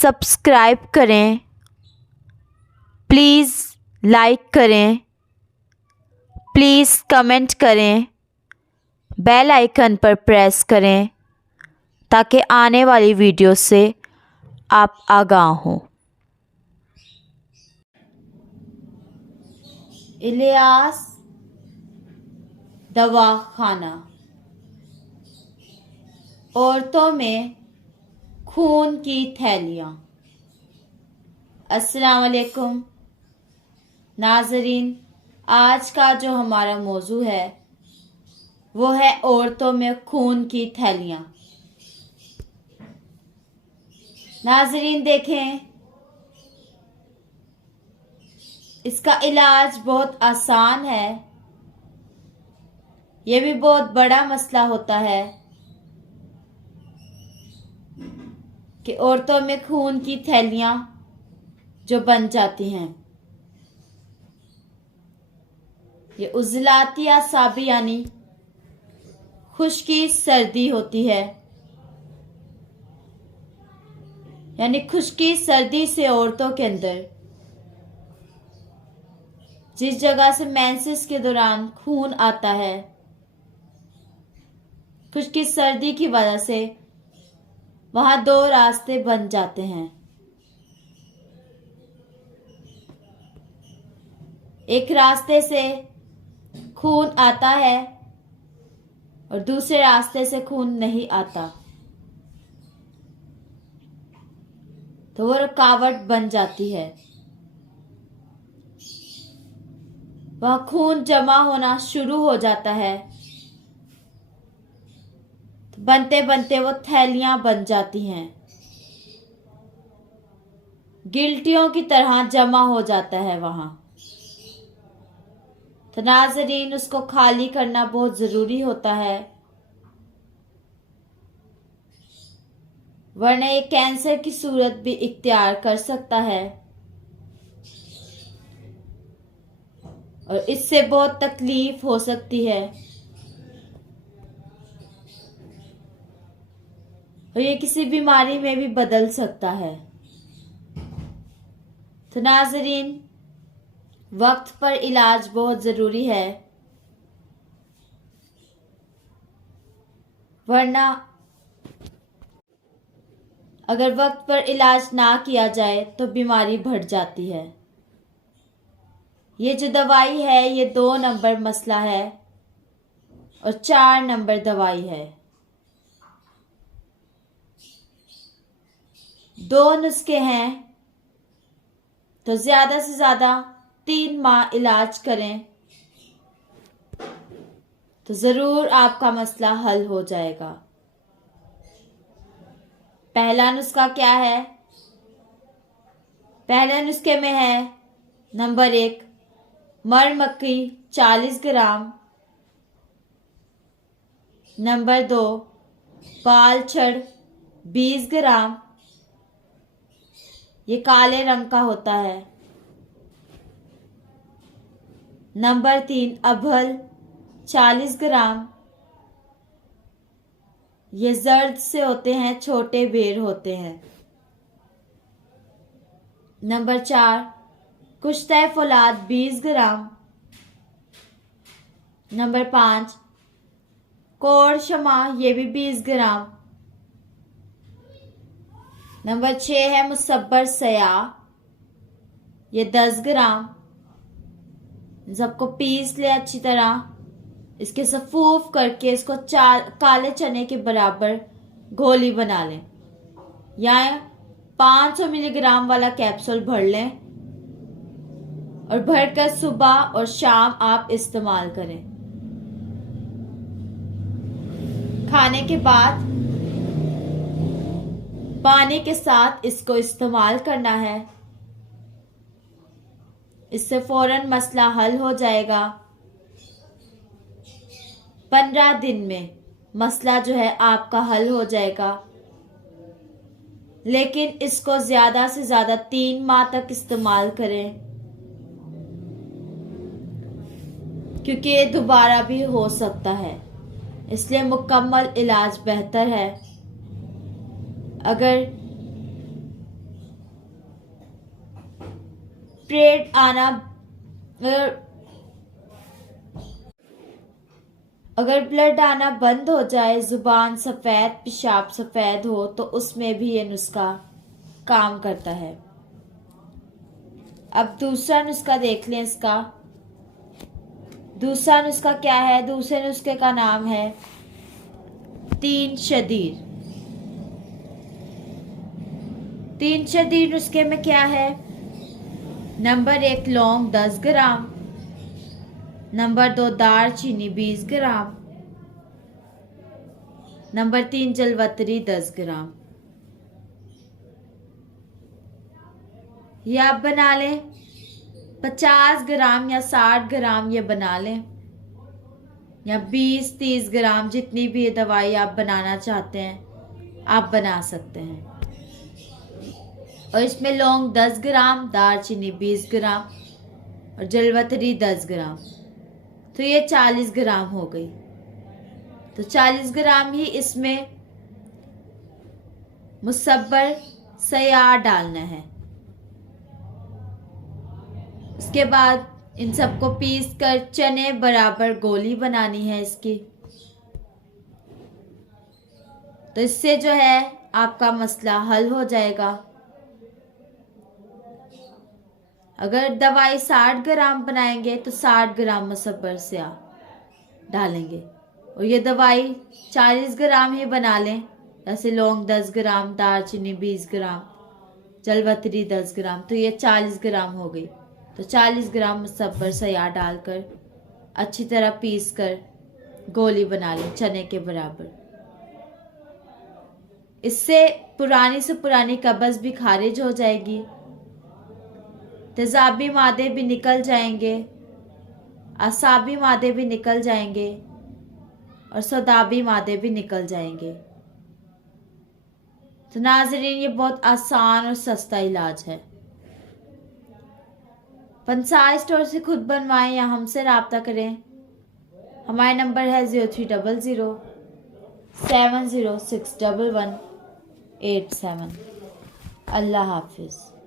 Subscribe करें, please like करें, please comment करें, बेल आइकन पर प्रेस करें ताकि आने वाली वीडियो से आप आगाह हों। इलियास दवाखाना। औरतों में खून की थैलियाँ। अस्सलाम वालेकुम नाज़रीन, आज का जो हमारा मौजू है वो है औरतों में खून की थैलियाँ। नाज़रीन देखें, इसका इलाज बहुत आसान है। ये भी बहुत बड़ा मसला होता है कि औरतों में खून की थैलियाँ जो बन जाती हैं। ये उज़लाती आसाबी यानी खुश्की सर्दी होती है, यानी खुश्की सर्दी से औरतों के अंदर जिस जगह से मेंसेस के दौरान खून आता है, खुश्की सर्दी की वजह से वहाँ दो रास्ते बन जाते हैं। एक रास्ते से खून आता है और दूसरे रास्ते से खून नहीं आता, तो वो रुकावट बन जाती है। वह खून जमा होना शुरू हो जाता है, तो बनते बनते वो थैलियां बन जाती हैं, गिल्टियों की तरह जमा हो जाता है वहां। तो नाज़रीन, उसको खाली करना बहुत ज़रूरी होता है, वरना ये कैंसर की सूरत भी इख्तियार कर सकता है और इससे बहुत तकलीफ हो सकती है और ये किसी बीमारी में भी बदल सकता है। तो नाज़रीन, वक्त पर इलाज बहुत ज़रूरी है, वरना अगर वक्त पर इलाज ना किया जाए तो बीमारी बढ़ जाती है। ये जो दवाई है ये 2 नंबर मसला है और 4 नंबर दवाई है। 2 नुस्खे हैं, तो ज़्यादा से ज़्यादा 3 माह इलाज करें तो ज़रूर आपका मसला हल हो जाएगा। पहला नुस्खा क्या है? पहले नुस्खे में है नंबर 1 मर मक्खी 40 ग्राम, नंबर 2 बाल छड़ 20 ग्राम, ये काले रंग का होता है, नंबर 3 अभल 40 ग्राम, ये जर्द से होते हैं, छोटे बेर होते हैं, नंबर 4 कुश्ते फौलाद 20 ग्राम, नंबर 5 कोड़ शमा, ये भी 20 ग्राम, नंबर 6 है मुसब्बर सया, ये 10 ग्राम। सबको पीस ले अच्छी तरह, इसके सफूफ करके इसको 4 काले चने के बराबर घोली बना लें, या 500 मिलीग्राम वाला कैप्सूल भर लें और भरकर सुबह और शाम आप इस्तेमाल करें। खाने के बाद पानी के साथ इसको इस्तेमाल करना है, इससे फौरन मसला हल हो जाएगा। 15 दिन में मसला जो है आपका हल हो जाएगा, लेकिन इसको ज़्यादा से ज़्यादा 3 माह तक इस्तेमाल करें, क्योंकि ये दोबारा भी हो सकता है, इसलिए मुकम्मल इलाज बेहतर है। अगर स्प्रेड आना, अगर ब्लड आना बंद हो जाए, जुबान सफेद, पेशाब सफेद हो, तो उसमें भी ये नुस्खा काम करता है। अब दूसरा नुस्खा देख लें इसका। दूसरा नुस्खा क्या है? दूसरे नुस्खे का नाम है 3 शदीर। 3 शदीर नुस्खे में क्या है? नंबर 1 लौंग 10 ग्राम, नंबर 2 दालचीनी 20 ग्राम, नंबर 3 जलवतरी 10 ग्राम। ये आप बना लें। 50 ग्राम या 60 ग्राम ये बना लें, या 20-30 ग्राम, जितनी भी ये दवाई आप बनाना चाहते हैं आप बना सकते हैं। और इसमें लौंग 10 ग्राम, दालचीनी 20 ग्राम और जलवतरी 10 ग्राम, तो ये 40 ग्राम हो गई। तो 40 ग्राम ही इसमें मुसब्बर सयाह डालना है। उसके बाद इन सबको पीस कर चने बराबर गोली बनानी है इसकी। तो इससे जो है आपका मसला हल हो जाएगा। अगर दवाई 60 ग्राम बनाएंगे तो 60 ग्राम मुसब्बर स्याह डालेंगे, और ये दवाई 40 ग्राम ही बना लें, जैसे लौंग 10 ग्राम, दालचीनी 20 ग्राम, जलवतरी 10 ग्राम, तो ये 40 ग्राम हो गई। तो 40 ग्राम मुसब्बर सयाह डालकर अच्छी तरह पीस कर गोली बना लें चने के बराबर। इससे पुरानी से पुरानी कब्ज भी खारिज हो जाएगी, तेजाबी मादे भी निकल जाएंगे, असाबी मादे भी निकल जाएंगे और सदाबी मादे भी निकल जाएंगे। तो नाज़रीन, ये बहुत आसान और सस्ता इलाज है। पंसार स्टोर से खुद बनवाएं या हमसे रब्ता करें। हमारा नंबर है 030070611187। अल्लाह हाफिज़।